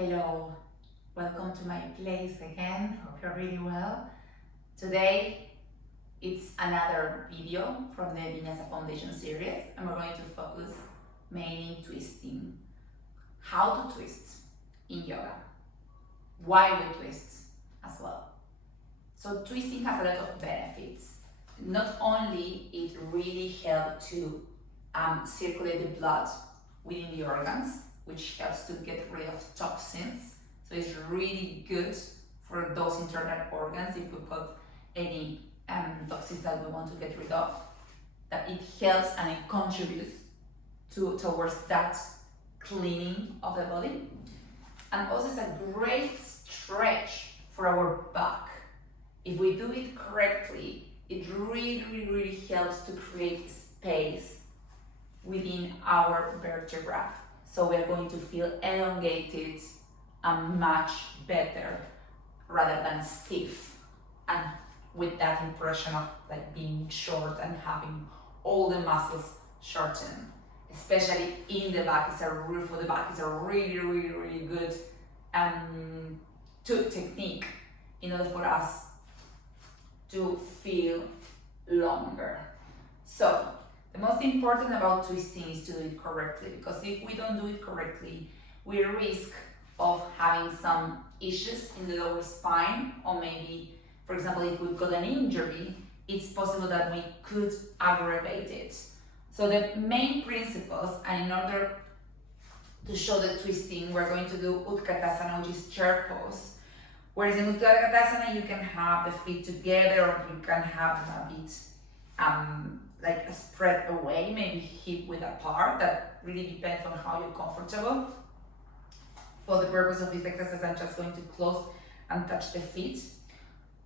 Hello, welcome to my place again. Hope you're really well. Today it's another video from the Vinyasa Foundations series, and we're going to focus mainly twisting. How to twist in yoga, why we twist as well. So twisting has a lot of benefits. Not only it really helps to circulate the blood within the organs, which helps to get rid of toxins. So it's really good for those internal organs if we've got any toxins that we want to get rid of. That it helps and it contributes towards that cleaning of the body. And also it's a great stretch for our back. If we do it correctly, it really helps to create space within our vertebra. So we're going to feel elongated and much better rather than stiff, and with that impression of like being short and having all the muscles shortened, especially in the back. It's a roof for the back. It's a really good technique in order for us to feel longer. So the most important about twisting is to do it correctly, because if we don't do it correctly, we risk of having some issues in the lower spine, or maybe, for example, if we've got an injury, it's possible that we could aggravate it. So the main principles, and in order to show the twisting, we're going to do Utkatasana, which is chair pose. Whereas in Utkatasana, you can have the feet together, or you can have a bit like a spread away, maybe hip width apart. That really depends on how you're comfortable. For the purpose of this exercise, I'm just going to close and touch the feet.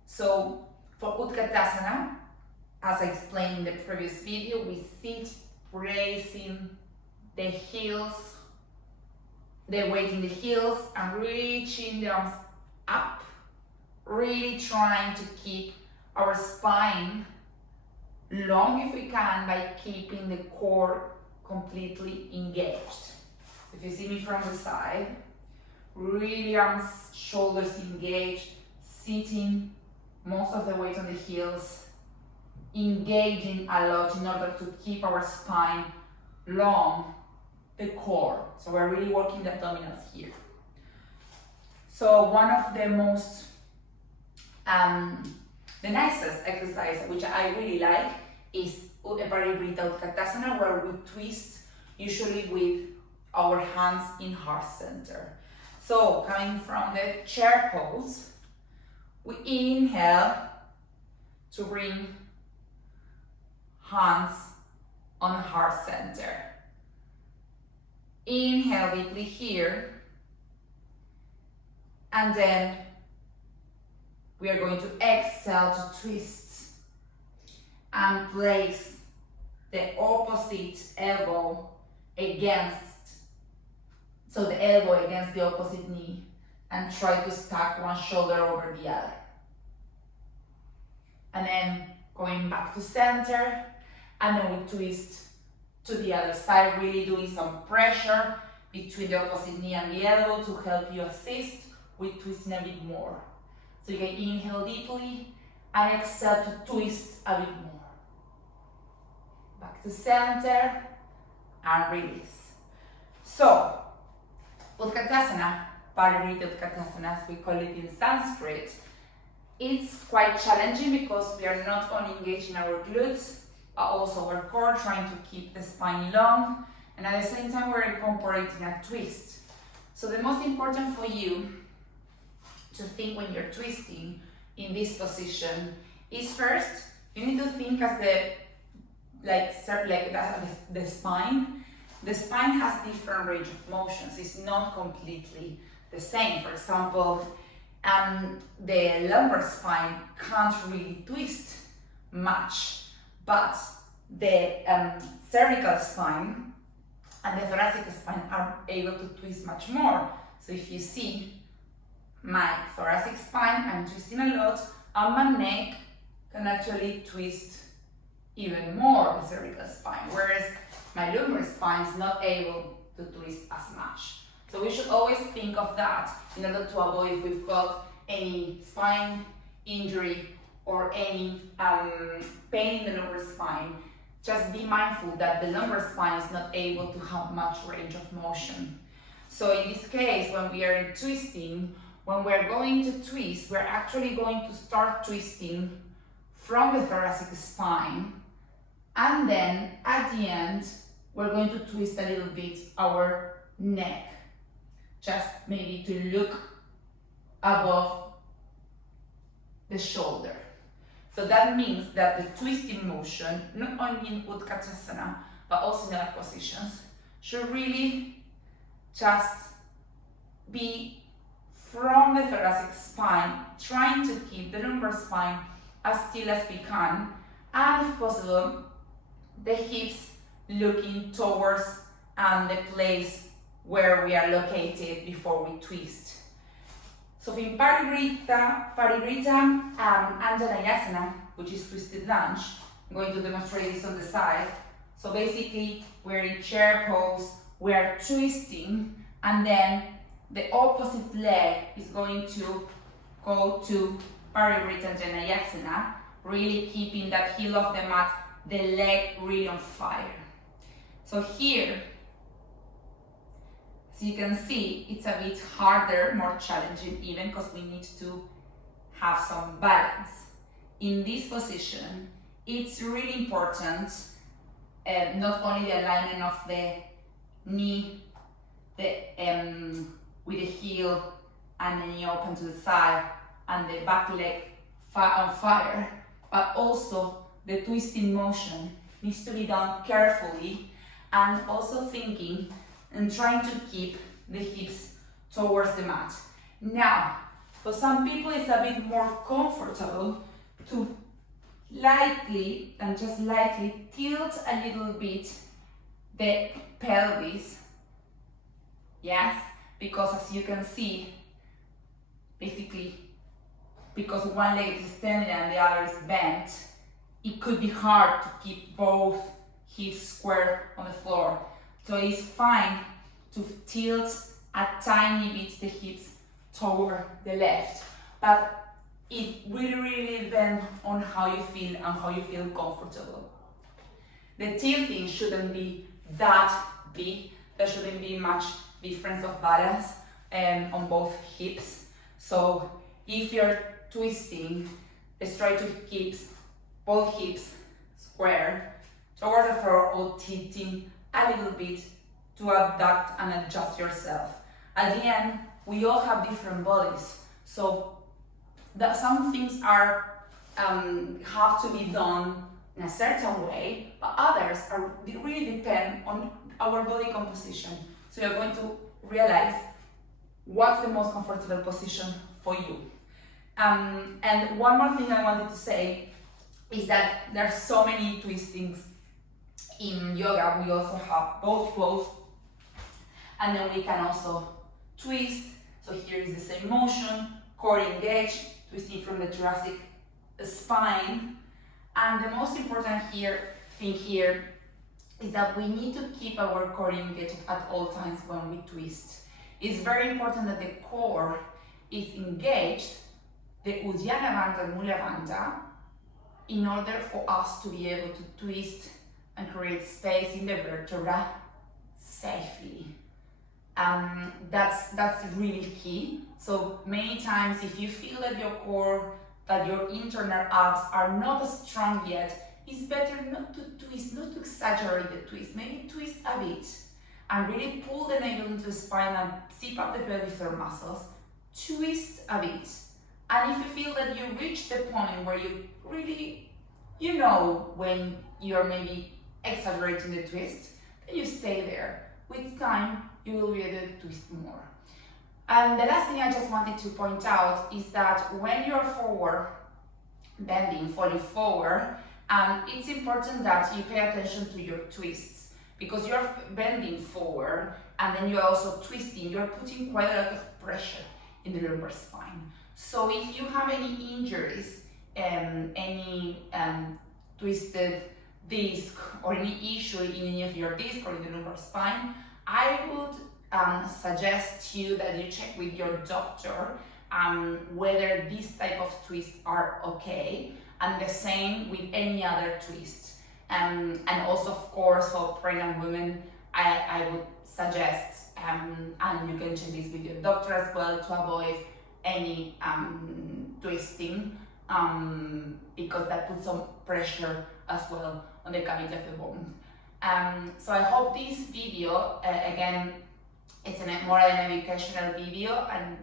So for Utkatasana, as I explained in the previous video, we sit raising the heels, the weight in the heels, and reaching the arms up, really trying to keep our spine long if we can by keeping the core completely engaged. If you see me from the side, really arms, shoulders engaged, sitting most of the weight on the heels, engaging a lot in order to keep our spine long, the core. So we're really working the abdominals here. So one of the most the nicest exercise, which I really like, is Parivrrta Anjaneyasana, where we twist usually with our hands in heart center. So coming from the chair pose, we inhale to bring hands on heart center. Inhale deeply here, and then we are going to exhale to twist and place the opposite elbow against, so the elbow against the opposite knee, and try to stack one shoulder over the other. And then going back to center, and then we twist to the other side, really doing some pressure between the opposite knee and the elbow to help you assist with twisting a bit more. So you can inhale deeply and exhale to twist a bit more. Back to center and release. So, Utkatasana, Parivrrta Utkatasana as we call it in Sanskrit, it's quite challenging because we are not only engaging our glutes, but also our core, trying to keep the spine long, and at the same time we're incorporating a twist. So the most important for you to think when you're twisting in this position is, first, you need to think as the spine. The spine has different range of motions. It's not completely the same. For example, the lumbar spine can't really twist much, but the cervical spine and the thoracic spine are able to twist much more. So if you see my thoracic spine, I'm twisting a lot, and my neck can actually twist even more the cervical spine, whereas my lumbar spine is not able to twist as much. So we should always think of that in order to avoid if we've got any spine injury or any pain in the lumbar spine. Just be mindful that the lumbar spine is not able to have much range of motion. So in this case, when we are in twisting, when we're going to twist, we're actually going to start twisting from the thoracic spine, and then at the end, we're going to twist a little bit our neck, just maybe to look above the shoulder. So that means that the twisting motion, not only in Utkatasana, but also in other positions, should really just be from the thoracic spine, trying to keep the lumbar spine as still as we can, and if possible, the hips looking towards the place where we are located before we twist. So in Parivrrta Anjaneyasana, which is Twisting Lunge, I'm going to demonstrate this on the side. So basically, we're in chair pose, we are twisting, and then the opposite leg is going to go to Parivrrta Anjaneyasana, really keeping that heel of the mat, the leg really on fire. So here, as you can see, it's a bit harder, more challenging even, because we need to have some balance. In this position, it's really important, not only the alignment of the knee, with the heel and the knee open to the side and the back leg on fire, but also the twisting motion needs to be done carefully, and also thinking and trying to keep the hips towards the mat. Now, for some people it's a bit more comfortable to lightly and just lightly tilt a little bit the pelvis. Yes, because as you can see, basically, because one leg is extended and the other is bent, it could be hard to keep both hips square on the floor. So it's fine to tilt a tiny bit the hips toward the left, but it really depends on how you feel and how you feel comfortable. The tilting shouldn't be that big. There shouldn't be much difference of balance on both hips. So if you're twisting, let's try to keep both hips square towards the floor, or tilting a little bit to adapt and adjust yourself. At the end, we all have different bodies, so that some things are have to be done in a certain way, but others really depend on our body composition. So you're going to realize what's the most comfortable position for you. And one more thing I wanted to say is that there are so many twistings in yoga. We also have both pose, and then we can also twist. So here is the same motion, core engaged, twisting from the thoracic spine. And the most important thing here is that we need to keep our core engaged at all times when we twist. It's very important that the core is engaged, the Uddiyana Bandha and Mula Bandha, in order for us to be able to twist and create space in the vertebra safely. That's really key. So many times, if you feel that your core, that your internal abs are not as strong yet, it's better not to twist, not to exaggerate the twist. Maybe twist a bit and really pull the navel into the spine and zip up the pelvic floor muscles. Twist a bit. And if you feel that you reach the point where you really, you know when you're maybe exaggerating the twist, then you stay there. With time, you will be able to twist more. And the last thing I just wanted to point out is that when you're forward, bending, falling forward, it's important that you pay attention to your twists, because you're bending forward and then you're also twisting. You're putting quite a lot of pressure in the lumbar spine. So if you have any injuries, any twisted disc or any issue in any of your disc or in the lumbar spine, I would suggest you that you check with your doctor whether these type of twists are okay, and the same with any other twist. And also, of course, for pregnant women, I would suggest, and you can check this with your doctor as well, to avoid any twisting, because that puts some pressure as well on the cavity of the bone. So I hope this video, again, it's more an educational video and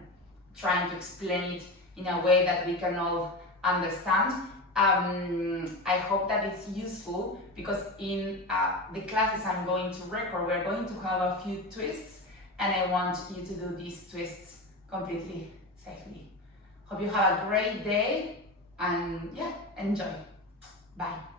trying to explain it in a way that we can all understand. I hope that it's useful, because in the classes I'm going to record, we're going to have a few twists, and I want you to do these twists completely safely. Hope you have a great day, and yeah, enjoy. Bye.